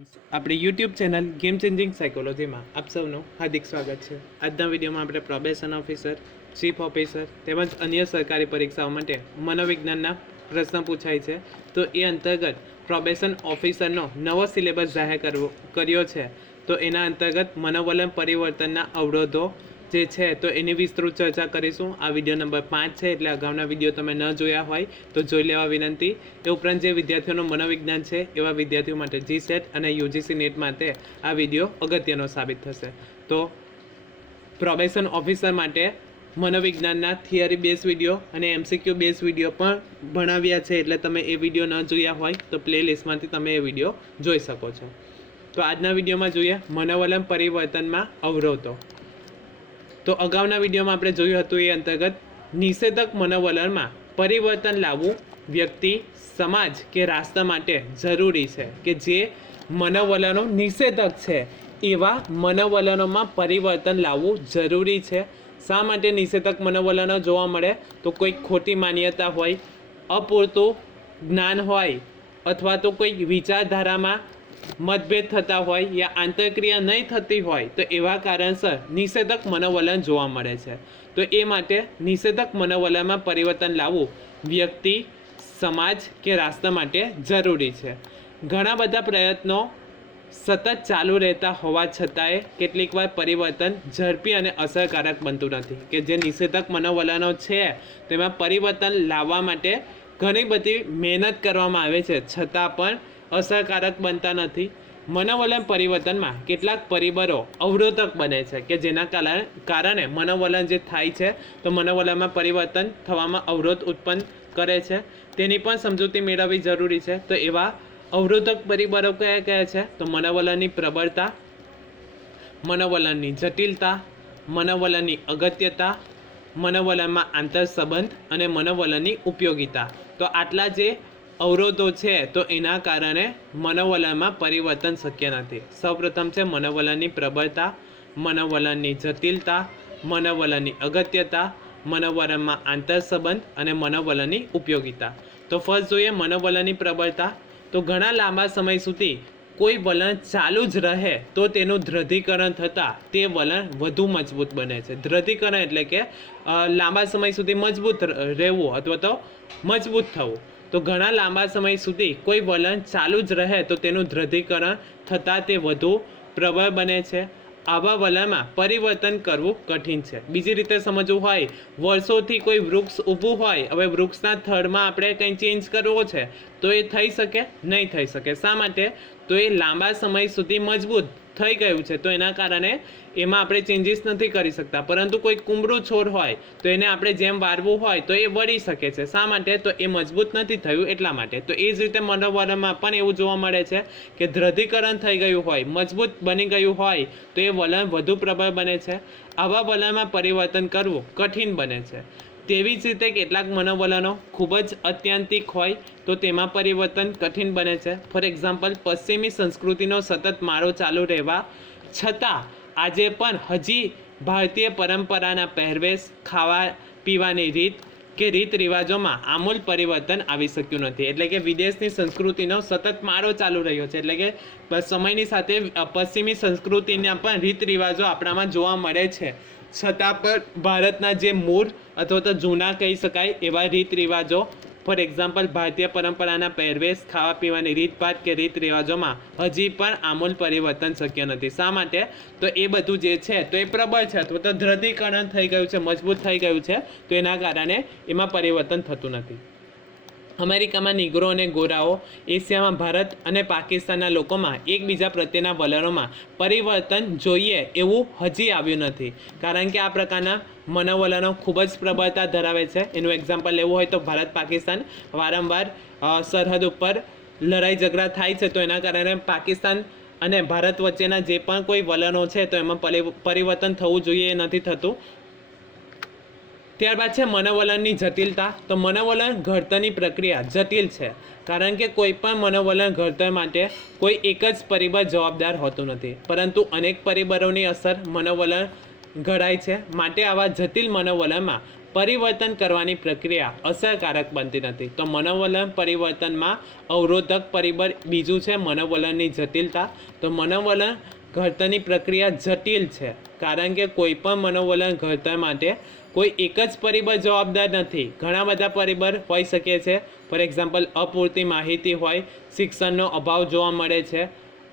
આપણી YouTube channel game changing સાયકોલોજીમાં આપ સૌનું હાર્દિક સ્વાગત છે. આજના વિડીયોમાં આપણે પ્રોબેશન ઓફિસર ચીફ ઓફિસર તેમજ અન્ય સરકારી પરીક્ષાઓ માટે મનોવિજ્ઞાનના પ્રશ્ન પૂછાય છે. તો એ અંતર્ગત પ્રોબેશન ઓફિસરનો નવો સિલેબસ જાહેર કરવો કર્યો છે. તો એના અંતર્ગત મનોવલણ પરિવર્તનના અવરોધો જે છે, તો એની વિસ્તૃત ચર્ચા કરીશું. આ વીડિયો નંબર પાંચ છે, એટલે અગાઉના વીડિયો તમે ન જોયા હોય, તો જોઈ લેવા વિનંતી. એ ઉપરાંત જે વિદ્યાર્થીઓનું મનોવિજ્ઞાન છે, એવા વિદ્યાર્થીઓ માટે જી સેટ અને યુજીસી નેટ માટે આ વીડિયો અગત્યનો સાબિત થશે. તો પ્રોબેશન ઓફિસર માટે મનોવિજ્ઞાનના થિયરી બેઝ વીડિયો અને એમસીક્યુ બેઝ વીડિયો પણ ભણાવ્યા છે, એટલે તમે એ વીડિયો ન જોયા હોય, તો પ્લે લિસ્ટમાંથી તમે એ વીડિયો જોઈ શકો છો. તો આજના વિડીયોમાં જોઈએ, મનોવલમ પરિવર્તનમાં અવરોધો. તો અગાઉના વિડીયોમાં આપણે જોયું હતું એ અંતર્ગત નિષેધક મનોવલણમાં પરિવર્તન લાવવું વ્યક્તિ, સમાજ કે રાષ્ટ્ર માટે જરૂરી છે કે જે મનોવલણો નિષેધક છે, એવા મનોવલણોમાં પરિવર્તન લાવવું જરૂરી છે. શા માટે નિષેધક મનોવલણો જોવા મળે? તો કોઈ ખોટી માન્યતા હોય, અપૂરતું જ્ઞાન હોય, અથવા તો કોઈ વિચારધારામાં મતભેદ થતા હોય યા આંતરક્રિયા નહીં થતી હોય તો એવા કારણસર નિષેધક મનોવલણ જોવા મળે છે. તો એ માટે નિષેધક મનોવલણમાં પરિવર્તન લાવવું વ્યક્તિ, સમાજ કે રાષ્ટ્ર માટે જરૂરી છે. ઘણા બધા પ્રયત્નો સતત ચાલુ રહેતા હોવા છતાંય કેટલીક વાર પરિવર્તન ઝડપી અને અસરકારક બનતું નથી. કે જે નિષેધક મનોવલણો છે, તેમાં પરિવર્તન લાવવા માટે ઘણી બધી મહેનત કરવામાં આવે છે. છતાં પણ અસરકારક બનતા નથી. મનોવલણ પરિવર્તનમાં કેટલાક પરિબળો અવરોધક બને છે, કે જેના કારણે મનોવલણ જે થાય છે, તો મનોવલણમાં પરિવર્તન થવામાં અવરોધ ઉત્પન્ન કરે છે. તેની પણ સમજૂતી મેળવવી જરૂરી છે. તો એવા અવરોધક પરિબળો કયા કયા છે? તો મનોવલણની પ્રબળતા, મનોવલણની જટિલતા, મનોવલણની અગત્યતા, મનોવલણમાં આંતરસંબંધ અને મનોવલણની ઉપયોગિતા. તો આટલા જે અવરોધો છે, તો એના કારણે મનોવલણમાં પરિવર્તન શક્ય નથી. સૌપ્રથમ છે મનોવલણની પ્રબળતા મનોવલણની જટિલતા મનોવલણની અગત્યતા મનોવલણમાં આંતરસંબંધ અને મનોવલણની ઉપયોગિતા. તો ફર્સ્ટ જોઈએ મનોવલણની પ્રબળતા. તો ઘણા લાંબા સમય સુધી કોઈ વલણ ચાલુ જ રહે, તો તેનું દ્રઢીકરણ થતાં તે વલણ વધુ મજબૂત બને છે. દ્રઢીકરણ એટલે કે લાંબા સમય સુધી મજબૂત રહેવું અથવા તો મજબૂત થવું. તો ઘણા લાંબા સમય સુધી કોઈ વલણ ચાલુ જ રહે તો તેનું દ્રઢીકરણ થતાં તે વધુ પ્રબળ બને છે. આવા વલણમાં પરિવર્તન કરવું કઠિન છે. બીજી રીતે સમજવું હોય, વર્ષોથી કોઈ વૃક્ષ ઊભું હોય, હવે વૃક્ષના થડમાં આપણે કંઈ ચેન્જ કરવો છે? તો એ થઈ શકે, નહીં થઈ શકે. શા માટે? તો એ લાંબા સમય સુધી મજબૂત થઈ ગયું છે. તો એના કારણે એમાં આપણે ચેન્જીસ નથી કરી શકતા. પરંતુ કોઈ કુમળું છોડ હોય, તો એને આપણે જેમ વારવું હોય, તો એ વળી શકે છે. શા માટે? તો એ મજબૂત નથી થયું એટલા માટે. તો એ જ રીતે મનોવલણમાં પણ એવું જોવા મળે છે કે દ્રઢીકરણ થઈ ગયું હોય, મજબૂત બની ગયું હોય, તો એ વલણ વધુ પ્રબળ બને છે. આવા વલણમાં પરિવર્તન કરવું કઠિન બને છે. તેવી જ રીતે કેટલાક મનોવલણો ખૂબ જ અત્યાંતિક હોય તો તેમાં પરિવર્તન કઠિન બને છે. ફોર એક્ઝામ્પલ પશ્ચિમી સંસ્કૃતિનો સતત મારો ચાલુ રહેવા છતાં આજે પણ હજી ભારતીય પરંપરાના પહેરવેશ, ખાવા પીવાની રીત કે રીત રિવાજોમાં આમૂલ પરિવર્તન આવી શક્યું નથી. એટલે કે વિદેશની સંસ્કૃતિનો સતત મારો ચાલુ રહ્યો છે. એટલે કે સમયની સાથે પશ્ચિમી સંસ્કૃતિના પણ રીત રિવાજો આપણામાં જોવા મળે છે. છતાં પણ ભારતના જે મૂળ અથવા તો જૂના કહી શકાય એવા રીત રિવાજો ફોર એક્ઝામ્પલ ભારતીય પરંપરાના પહેરવેશ ખાવા પીવાની રીતભાત કે રીત રિવાજોમાં હજી પણ આમૂલ પરિવર્તન શક્ય નથી. શા માટે? તો એ બધું જે છે, તો એ પ્રબળ છે અથવા તો દ્રઢીકરણ થઈ ગયું છે, મજબૂત થઈ ગયું છે, તો એના કારણે એમાં પરિવર્તન થતું નથી. અમેરિકામાં નિગ્રો અને ગોરાઓ, એશિયામાં ભારત અને પાકિસ્તાનના લોકોમાં એકબીજા પ્રત્યેના વલણોમાં પરિવર્તન જોઈએ એવું હજી આવ્યું નથી. કારણ કે આ પ્રકારના મનોવલણો ખૂબ જ પ્રબળતા ધરાવે છે. એનું એક્ઝામ્પલ લેવું હોય તો ભારત, પાકિસ્તાન વારંવાર સરહદ ઉપર લડાઈ ઝઘડા થાય છે. તો એના કારણે પાકિસ્તાન અને ભારત વચ્ચેના જે પણ કોઈ વલણો છે તો એમાં પરી- પરિવર્તન થવું જોઈએ એ નથી થતું. ત્યારબાદ છે મનોવલણની જટિલતા. તો મનોવલણ ઘડતરની પ્રક્રિયા જટિલ છે. કારણ કે કોઈ પણ મનોવલણ ઘડતર માટે કોઈ એક જ પરિબળ જવાબદાર હોતું નથી. પરંતુ અનેક પરિબળોની અસર મનોવલણ ઘડાય છે. માટે આવા જટિલ મનોવલણમાં પરિવર્તન કરવાની પ્રક્રિયા અસરકારક બનતી નથી. તો મનોવલણ પરિવર્તનમાં અવરોધક પરિબળ બીજું છે મનોવલણની જટિલતા. તો મનોવલણ ઘડતરની પ્રક્રિયા જટિલ છે. કારણ કે કોઈ પણ મનોવલણ ઘડતર માટે કોઈ એક જ પરિબળ જવાબદાર નથી. ઘણા બધા પરિબળ હોઈ શકે છે. ફોર એક્ઝામ્પલ, અપૂરતી માહિતી હોય, શિક્ષણનો અભાવ જોવા મળે છે,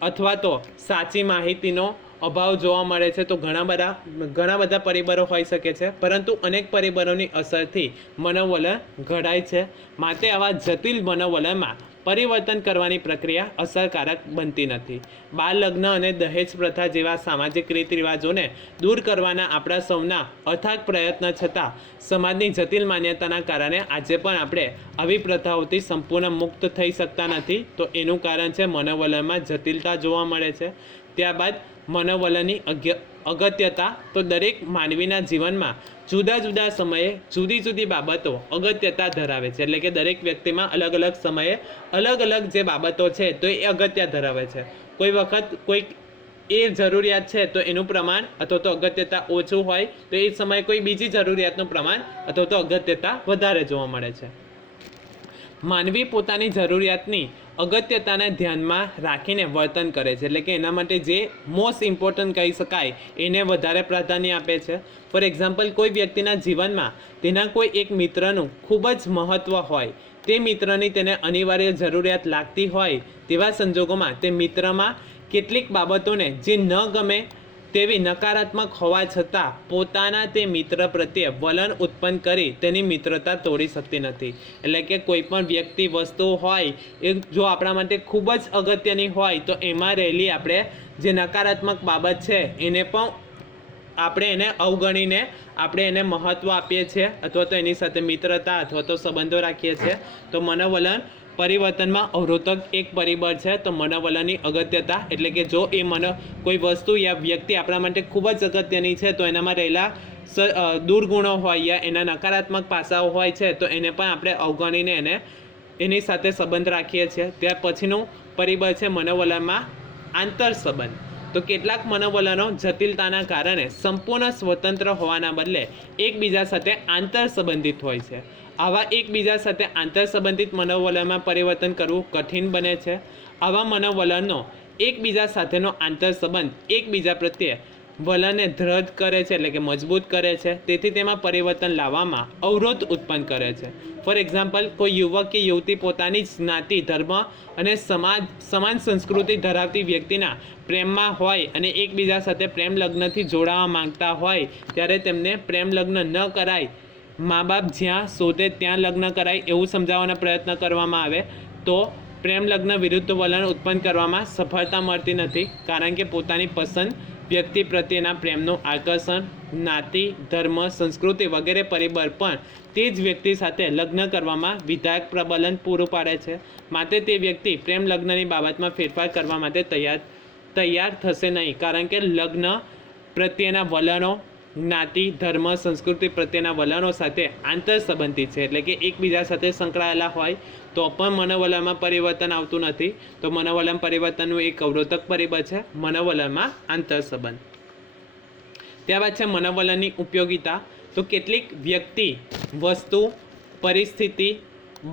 અથવા તો સાચી માહિતીનો અભાવ જોવા મળે છે, તો ઘણા બધા ઘણા બધા પરિબળો હોઈ શકે છે. પરંતુ અનેક પરિબળોની અસરથી મનોવલણ ઘડાય છે. માટે આવા જટિલ મનોવલણમાં પરિવર્તન કરવાની પ્રક્રિયા અસરકારક બનતી નથી. બાળ લગ્ન અને દહેજ પ્રથા જેવા સામાજિક રીત રિવાજોને દૂર કરવાના આપણા સૌના અથાગ પ્રયત્ન છતાં સમાજની જટિલ માન્યતાના કારણે આજે પણ આપણે આવી પ્રથાઓથી સંપૂર્ણ મુક્ત થઈ શકતા નથી. તો એનું કારણ છે મનોવલણમાં જટિલતા જોવા મળે છે. ત્યારબાદ મનોવલણની અગ્ય- અગત્યતા તો દરેક માનવીના જીવનમાં જુદા જુદા સમયે જુદી જુદી બાબતો અગત્યતા ધરાવે છે. એટલે કે દરેક વ્યક્તિમાં અલગ અલગ સમયે અલગ અલગ જે બાબતો છે, તો એ અગત્ય ધરાવે છે. કોઈ વખત કોઈક એ જરૂરિયાત છે, તો એનું પ્રમાણ અથવા તો અગત્યતા ઓછું હોય, તો એ સમયે કોઈ બીજી જરૂરિયાતનું પ્રમાણ અથવા તો અગત્યતા વધારે જોવા મળે છે. માનવી પોતાની જરૂરિયાતની અગત્યતાને ધ્યાનમાં રાખીને વર્તન કરે છે. એટલે કે એના માટે જે મોસ્ટ ઇમ્પોર્ટન્ટ કહી શકાય, એને વધારે પ્રાધાન્ય આપે છે. ફોર એક્ઝામ્પલ કોઈ વ્યક્તિના જીવનમાં તેના કોઈ એક મિત્રનું ખૂબ જ મહત્ત્વ હોય, તે મિત્રની તેને અનિવાર્ય જરૂરિયાત લાગતી હોય, તેવા સંજોગોમાં તે મિત્રમાં કેટલીક બાબતોને જે ન ગમે તેવી નકારાત્મક હોવા છતાં પોતાના તે મિત્ર પ્રત્યે વલણ ઉત્પન્ન કરી તેની મિત્રતા તોડી શકતી નથી. એટલે કે કોઈ પણ વ્યક્તિ વસ્તુ હોય, એ જો આપણા માટે ખૂબ જ અગત્યની હોય, તો એમાં રહેલી આપણે જે નકારાત્મક બાબત છે, એને પણ આપણે એને અવગણીને આપણે એને મહત્ત્વ આપીએ છીએ, અથવા તો એની સાથે મિત્રતા અથવા તો સંબંધો રાખીએ છીએ, તો મનોવલણ પરિવર્તનમાં અવરોધક એક પરિબળ છે, તો મનોવલણની અગત્યતા એટલે કે જો એ મનો, કોઈ વસ્તુ યા વ્યક્તિ આપણા માટે ખૂબ જ અગત્યની છે, તો એનામાં રહેલા દુર્ગુણો હોય યા એના નકારાત્મક પાસાઓ હોય છે, તો એને પણ આપણે અવગણીને એને એની સાથે સંબંધ રાખીએ છીએ. ત્યાર પછીનું પરિબળ છે મનોવલણમાં આંતર સંબંધ તો કેટલાક મનોબલનો જટિલતાના કારણે સંપૂર્ણ સ્વતંત્ર હોવાના બદલે એકબીજા સાથે આંતર સંબંધિત હોય છે. આવા એકબીજા સાથે આંતર સંબંધિત મનોવલણમાં પરિવર્તન કરવું કઠિન બને છે. આવા મનોવલણનો એકબીજા સાથેનો આંતર સંબંધ એકબીજા પ્રત્યે વલણને દ્રઢ કરે છે એટલે કે મજબૂત કરે છે. તેથી તેમાં પરિવર્તન લાવવામાં અવરોધ ઉત્પન્ન કરે છે. ફોર એક્ઝામ્પલ કોઈ યુવક કે યુવતી પોતાની જ્ઞાતિ, ધર્મ અને સમાજ, સમાન સંસ્કૃતિ ધરાવતી વ્યક્તિના પ્રેમમાં હોય અને એકબીજા સાથે પ્રેમ લગ્નથી જોડાવા માંગતા હોય, ત્યારે તેમને પ્રેમ લગ્ન ન કરાય. મા બાપ જ્યાં શોધે ત્યાં લગ્ન કરાય એવું સમજાવવાનો પ્રયત્ન કરવામાં આવે, તો પ્રેમ લગ્ન વિરુદ્ધ વલણ ઉત્પન્ન કરવામાં સફળતા મળતી નથી, કારણ કે પોતાની પસંદ વ્યક્તિ પ્રત્યેના પ્રેમનું આકર્ષણ, જ્ઞાતિ, ધર્મ, સંસ્કૃતિ વગેરે પરિબળ પણ તે જ વ્યક્તિ સાથે લગ્ન કરવામાં વિધાયક પ્રબલન પૂરું પાડે છે. માટે તે વ્યક્તિ પ્રેમ લગ્નની બાબતમાં ફેરફાર કરવા માટે તૈયાર તૈયાર થશે નહીં. કારણ કે લગ્ન પ્રત્યેના વલણો, જ્ઞાતિ, ધર્મ, સંસ્કૃતિ પ્રત્યેના વલણો સાથે આંતર સંબંધિત છે. એટલે કે એકબીજા સાથે સંકળાયેલા હોય તો પણ મનોવલણમાં પરિવર્તન આવતું નથી. તો મનોવલણ પરિવર્તનનું એક અવરોધક પરિબળ છે મનોવલણમાં આંતર સંબંધ ત્યારબાદ છે મનોવલણની ઉપયોગિતા. તો કેટલીક વ્યક્તિ, વસ્તુ, પરિસ્થિતિ,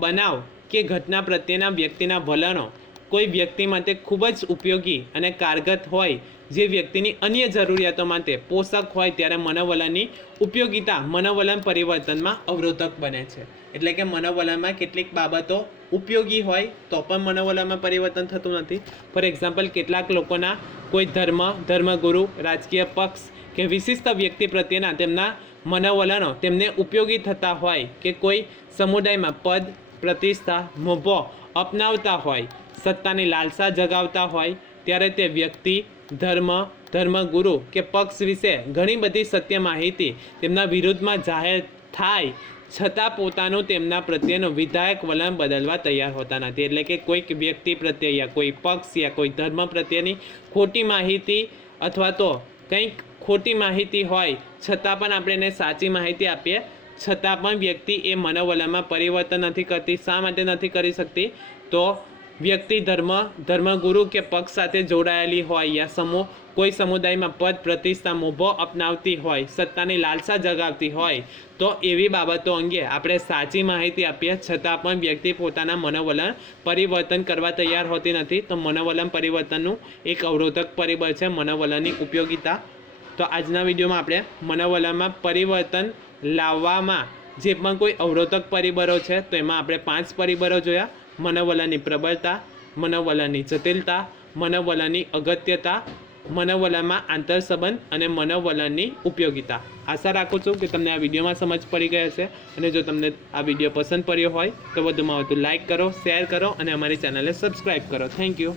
બનાવ કે ઘટના પ્રત્યેના વ્યક્તિના વલણો કોઈ વ્યક્તિ માટે ખૂબ જ ઉપયોગી અને કારગત હોય જે વ્યક્તિની અન્ય જરૂરિયાતો માટે પોષક હોય ત્યારે મનોવલણની ઉપયોગિતા મનોવલણ પરિવર્તનમાં અવરોધક બને છે. એટલે કે મનોવલણમાં કેટલીક બાબતો ઉપયોગી હોય તો પણ મનોવલણમાં પરિવર્તન થતું નથી. ફોર એક્ઝામ્પલ, કેટલાક લોકોના કોઈ ધર્મ, ધર્મગુરુ, રાજકીય પક્ષ કે વિશિષ્ટ વ્યક્તિ પ્રત્યેના તેમના મનોવલણો તેમને ઉપયોગી થતા હોય કે કોઈ સમુદાયમાં પદ, પ્રતિષ્ઠા, મોભો અપનાવતા હોય, સત્તાની લાલસા જગાવતા હોય, ત્યારે તે વ્યક્તિ, ધર્મ, ધર્મગુરુ કે પક્ષ વિશે ઘણી બધી સત્ય માહિતી તેમના વિરુદ્ધમાં જાહેર થાય, છતાં પોતાનું તેમના પ્રત્યેનું વિધાયક વલણ બદલવા તૈયાર હોતા નથી. એટલે કે કોઈક વ્યક્તિ પ્રત્યે યા કોઈ પક્ષ યા કોઈ ધર્મ પ્રત્યેની ખોટી માહિતી અથવા તો કંઈક ખોટી માહિતી હોય, છતાં પણ આપણે એને સાચી માહિતી આપીએ છતાં પણ વ્યક્તિ એ મનોવલણમાં પરિવર્તન નથી કરતી, શા માટે નથી કરી શકતી? તો વ્યક્તિ ધર્મ, ધર્મગુરુ કે પક્ષ સાથે જોડાયેલી હોય યા સમૂહ, કોઈ સમુદાયમાં પદ, પ્રતિષ્ઠા, મોભો અપનાવતી હોય, સત્તાની લાલસા જગાવતી હોય, તો એવી બાબતો અંગે આપણે સાચી માહિતી આપીએ. છતાં પણ વ્યક્તિ પોતાના મનોવલણ પરિવર્તન કરવા તૈયાર હોતી નથી. તો મનોવલણ પરિવર્તનનું એક અવરોધક પરિબળ છે મનોવલણની ઉપયોગિતા. તો આજના વિડીયોમાં આપણે મનોવલણમાં પરિવર્તન લાવવામાં જે પણ કોઈ અવરોધક પરિબળો છે, તો એમાં આપણે પાંચ પરિબળો જોયા. મનોવલણની પ્રબળતા મનોવલણની જટિલતા મનોવલણની અગત્યતા મનોવલણમાં આંતરસંબંધ અને મનોવલણની ઉપયોગિતા. આશા રાખું છું કે તમને આ વિડીયોમાં સમજ પડી ગઈ હશે અને જો તમને આ વીડિયો પસંદ પડ્યો હોય તો વધુમાં વધુ લાઇક કરો, શેર કરો અને અમારી ચેનલને સબસ્ક્રાઈબ કરો. Thank you.